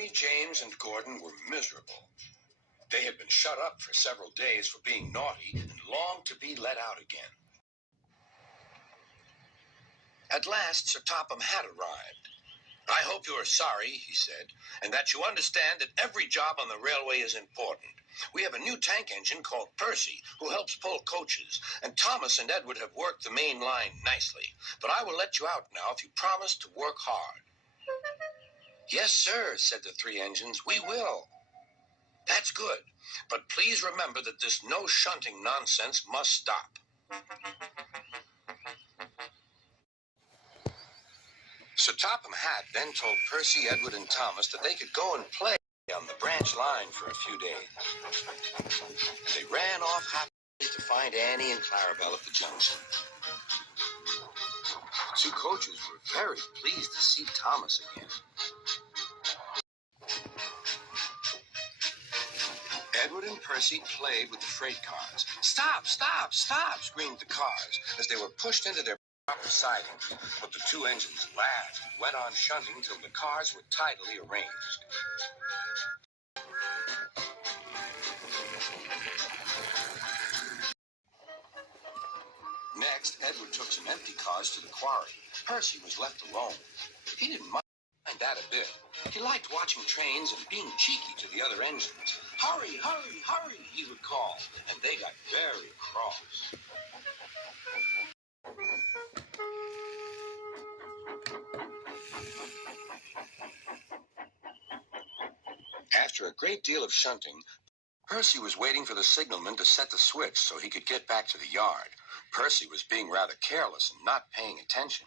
Harry, James, and Gordon were miserable. They had been shut up for several days for being naughty and longed to be let out again. At last, Sir Topham had arrived. "I hope you are sorry," he said, "and that you understand that every job on the railway is important. We have a new tank engine called Percy, who helps pull coaches, and Thomas and Edward have worked the main line nicely. But I will let you out now if you promise to work hard." "Yes, sir," said the three engines, "we will." "That's good. But please remember that this no shunting nonsense must stop." Sir Topham Hatt then told Percy, Edward, and Thomas that they could go and play on the branch line for a few days. They ran off happily to find Annie and Clarabelle at the junction. The two coaches were very pleased to see Thomas again. Edward and Percy played with the freight cars. "Stop, stop, stop," screamed the cars as they were pushed into their proper sidings. But the two engines laughed and went on shunting till the cars were tidily arranged. Next, Edward took some empty cars to the quarry. Percy was left alone. He didn't mind that a bit. He liked watching trains and being cheeky to the other engines. "Hurry, hurry, hurry," he would call, and they got very cross. After a great deal of shunting, Percy was waiting for the signalman to set the switch so he could get back to the yard. Percy was being rather careless and not paying attention.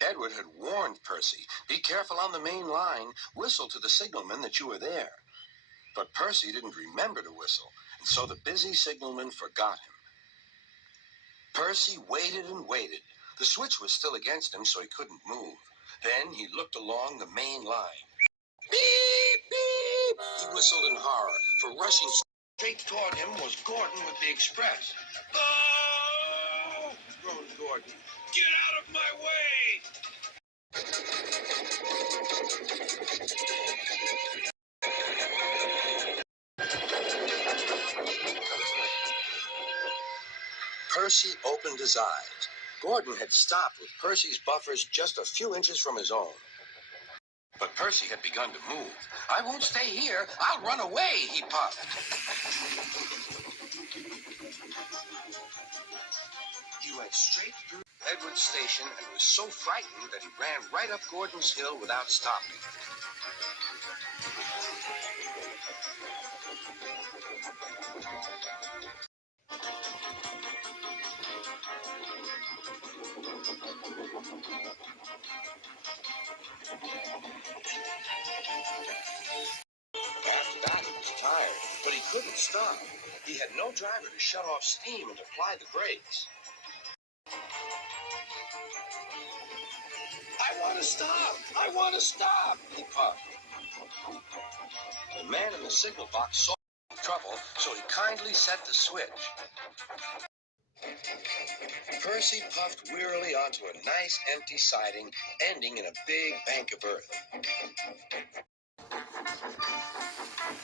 Edward had warned Percy, "Be careful on the main line. Whistle to the signalman that you are there." But Percy didn't remember to whistle, and so the busy signalman forgot him. Percy waited and waited. The switch was still against him, so he couldn't move. Then he looked along the main line. "Beep, beep!" he whistled in horror, for rushing straight toward him was Gordon with the express. "Oh!" groaned Gordon. "Get out of my way!" Percy opened his eyes. Gordon had stopped with Percy's buffers just a few inches from his own. But Percy had begun to move. "I won't stay here. I'll run away," he puffed. He went straight through Edward's station and was so frightened that he ran right up Gordon's hill without stopping. After that, he was tired, but he couldn't stop. He had no driver to shut off steam and apply the brakes. "I want to stop! I want to stop!" he puffed. The man in the signal box saw trouble, so he kindly set the switch. Percy puffed wearily onto a nice empty siding, ending in a big bank of earth.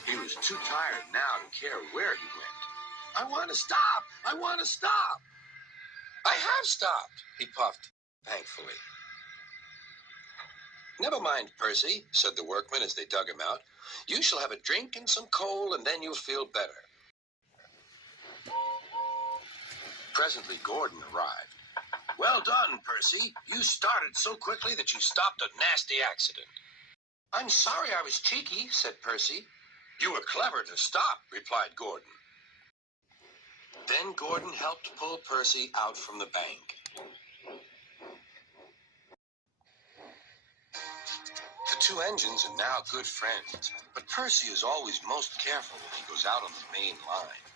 He was too tired now to care where he went. "I want to stop! I want to stop!" "I have stopped," he puffed thankfully. "Never mind, Percy," said the workmen as they dug him out. "You shall have a drink and some coal, and then you'll feel better." Presently, Gordon arrived. "Well done, Percy. You started so quickly that you stopped a nasty accident." "I'm sorry I was cheeky," said Percy. "You were clever to stop," replied Gordon. Then Gordon helped pull Percy out from the bank. The two engines are now good friends, but Percy is always most careful when he goes out on the main line.